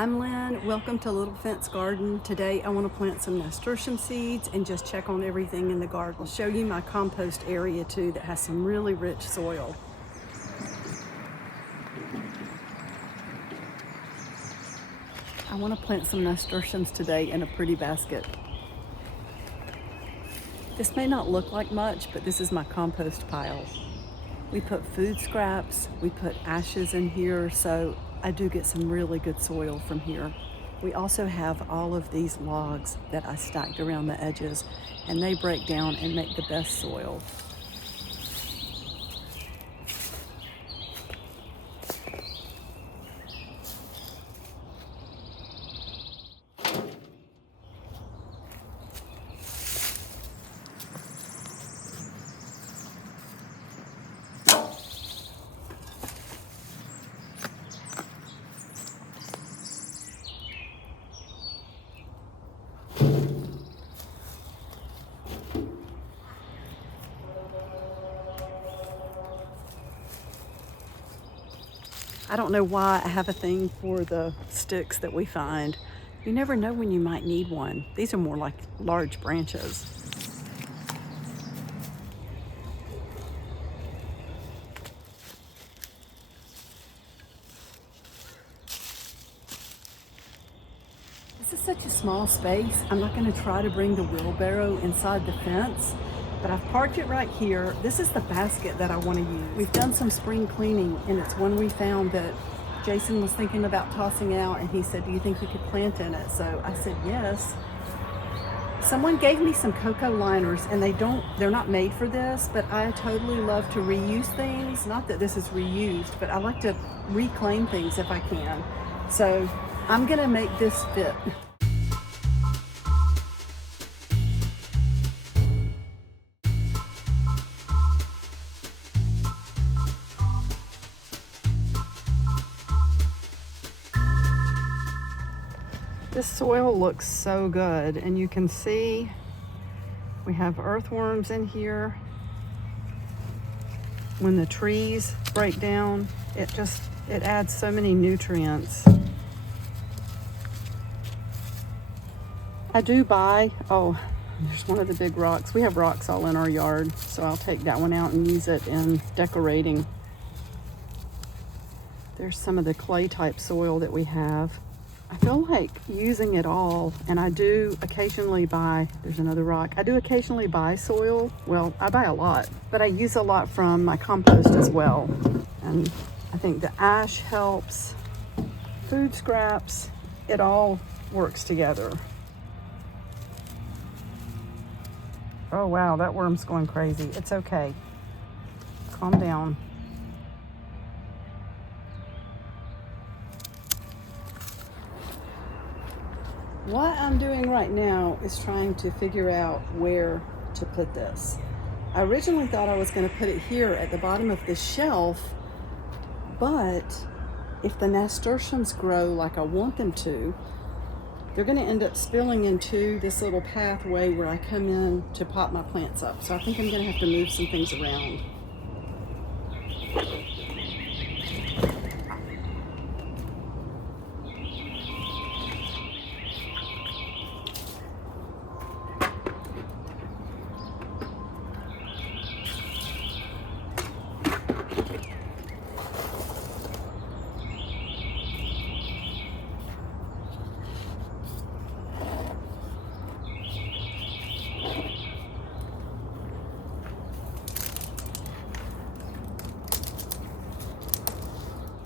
I'm Lynn. Welcome to Little Fence Garden. Today I want to plant some nasturtium seeds and just check on everything in the garden. I'll show you my compost area too that has some really rich soil. I want to plant some nasturtiums today in a pretty basket. This may not look like much, but this is my compost pile. We put food scraps, we put ashes in here, so I do get some really good soil from here. We also have all of these logs that I stacked around the edges, and they break down and make the best soil. I don't know why I have a thing for the sticks that we find. You never know when you might need one. These are more like large branches. This is such a small space. I'm not going to try to bring the wheelbarrow inside the fence, but I've parked it right here. This is the basket that I want to use. We've done some spring cleaning, and it's one we found that Jason was thinking about tossing out, and he said, do you think you could plant in it? So I said yes. Someone gave me some cocoa liners, and they're not made for this, but I totally love to reuse things. Not that this is reused, but I like to reclaim things if I can. So I'm gonna make this fit. This soil looks so good, and you can see we have earthworms in here. When the trees break down, it adds so many nutrients. I do buy, oh, there's one of the big rocks. We have rocks all in our yard, so I'll take that one out and use it in decorating. There's some of the clay type soil that we have. I feel like using it all, and I do occasionally buy, there's another rock. I do occasionally buy soil. Well, I buy a lot, but I use a lot from my compost as well. And I think the ash helps, food scraps, it all works together. Oh wow, that worm's going crazy. It's okay. Calm down. What I'm doing right now is trying to figure out where to put this. I originally thought I was going to put it here at the bottom of this shelf, but if the nasturtiums grow like I want them to, they're going to end up spilling into this little pathway where I come in to pot my plants up. So I think I'm going to have to move some things around.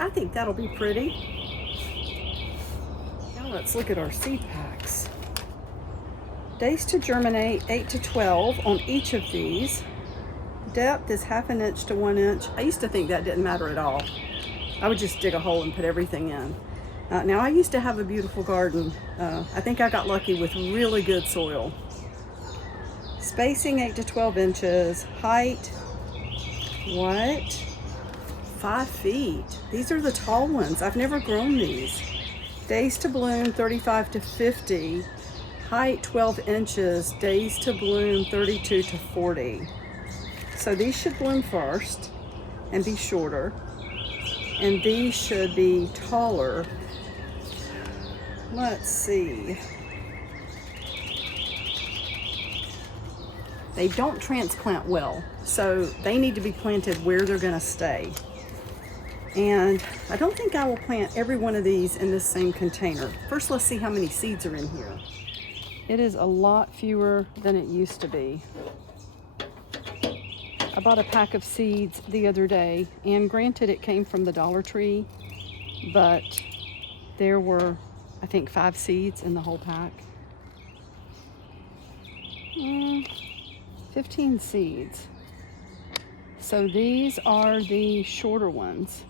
I think that'll be pretty. Now let's look at our seed packs. Days to germinate, 8 to 12 on each of these. Depth is 1/2 inch to 1 inch. I used to think that didn't matter at all. I would just dig a hole and put everything in. Now I used to have a beautiful garden. I think I got lucky with really good soil. Spacing 8 to 12 inches. Height, 5 feet. These are the tall ones. I've never grown these. Days to bloom, 35 to 50. Height, 12 inches. Days to bloom, 32 to 40. So these should bloom first and be shorter. And these should be taller Let's see. They don't transplant well, so they need to be planted where they're gonna stay. And I don't think I will plant every one of these in this same container. First, let's see how many seeds are in here. It is a lot fewer than it used to be. I bought a pack of seeds the other day, and granted it came from the Dollar Tree, but there were, I think, 5 seeds in the whole pack. 15 seeds. So these are the shorter ones.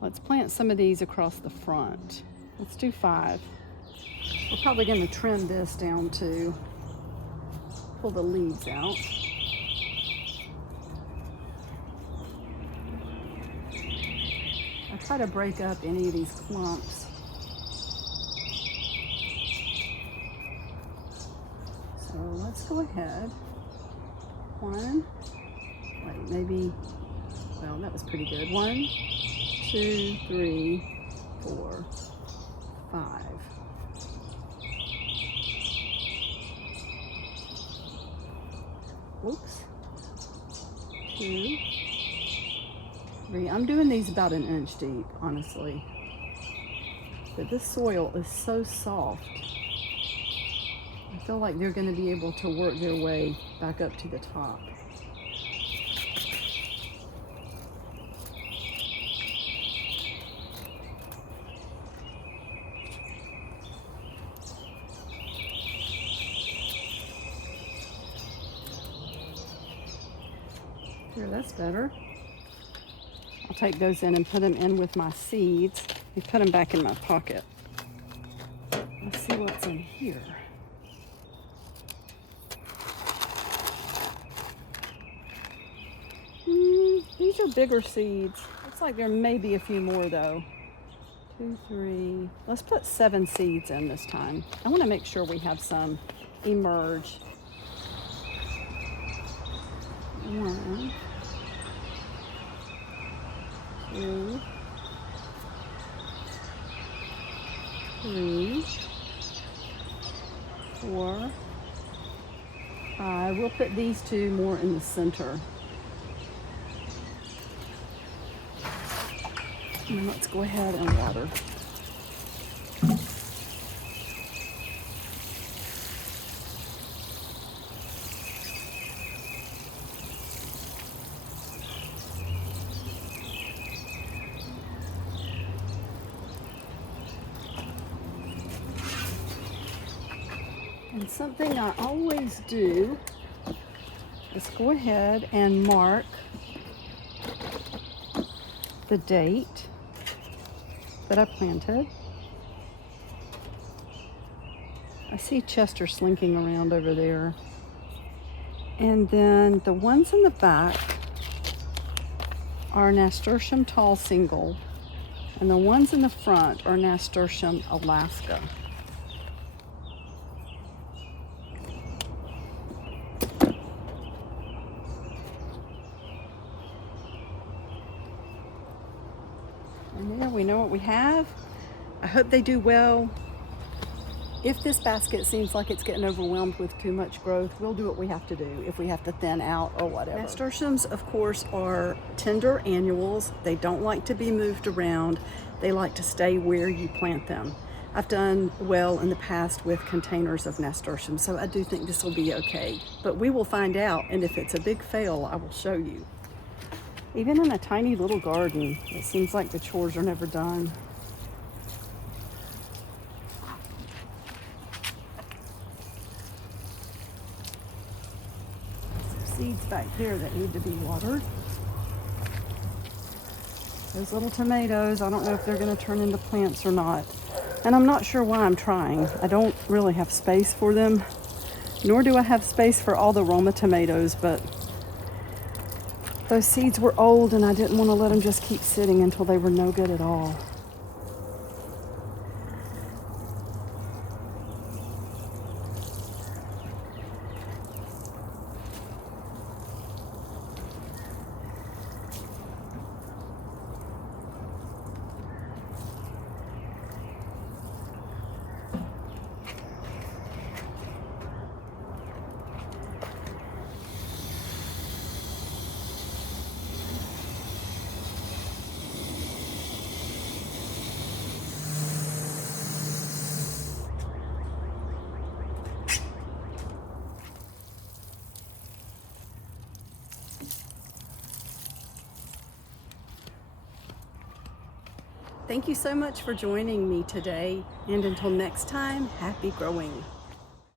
Let's plant some of these across the front. Let's do 5. We're probably going to trim this down to pull the leaves out. I try to break up any of these clumps. So let's go ahead. 1, wait, maybe, well, that was pretty good. 1, 2, 3, 4, 5. Oops. 2, 3. I'm doing these about an inch deep, honestly. But this soil is so soft. I feel like they're going to be able to work their way back up to the top. Here, that's better. I'll take those in and put them in with my seeds and put them back in my pocket. Let's see what's in here. These are bigger seeds. Looks like there may be a few more though. 2, 3. Let's put 7 seeds in this time. I want to make sure we have some emerge. 1, 2, 3, 4, 5. We'll put these 2 more in the center. And let's go ahead and water. And something I always do is go ahead and mark the date that I planted. I see Chester slinking around over there. And then the ones in the back are Nasturtium tall single, and the ones in the front are Nasturtium Alaska. And there we know what we have. I hope they do well. If this basket seems like it's getting overwhelmed with too much growth, we'll do what we have to do if we have to thin out or whatever. Nasturtiums, of course, are tender annuals. They don't like to be moved around. They like to stay where you plant them. I've done well in the past with containers of nasturtium, so I do think this will be okay. But we will find out, and if it's a big fail, I will show you. Even in a tiny little garden, it seems like the chores are never done. Some seeds back there that need to be watered. Those little tomatoes, I don't know if they're going to turn into plants or not. And I'm not sure why I'm trying. I don't really have space for them, nor do I have space for all the Roma tomatoes, but those seeds were old and I didn't want to let them just keep sitting until they were no good at all. Thank you so much for joining me today, and until next time, happy growing.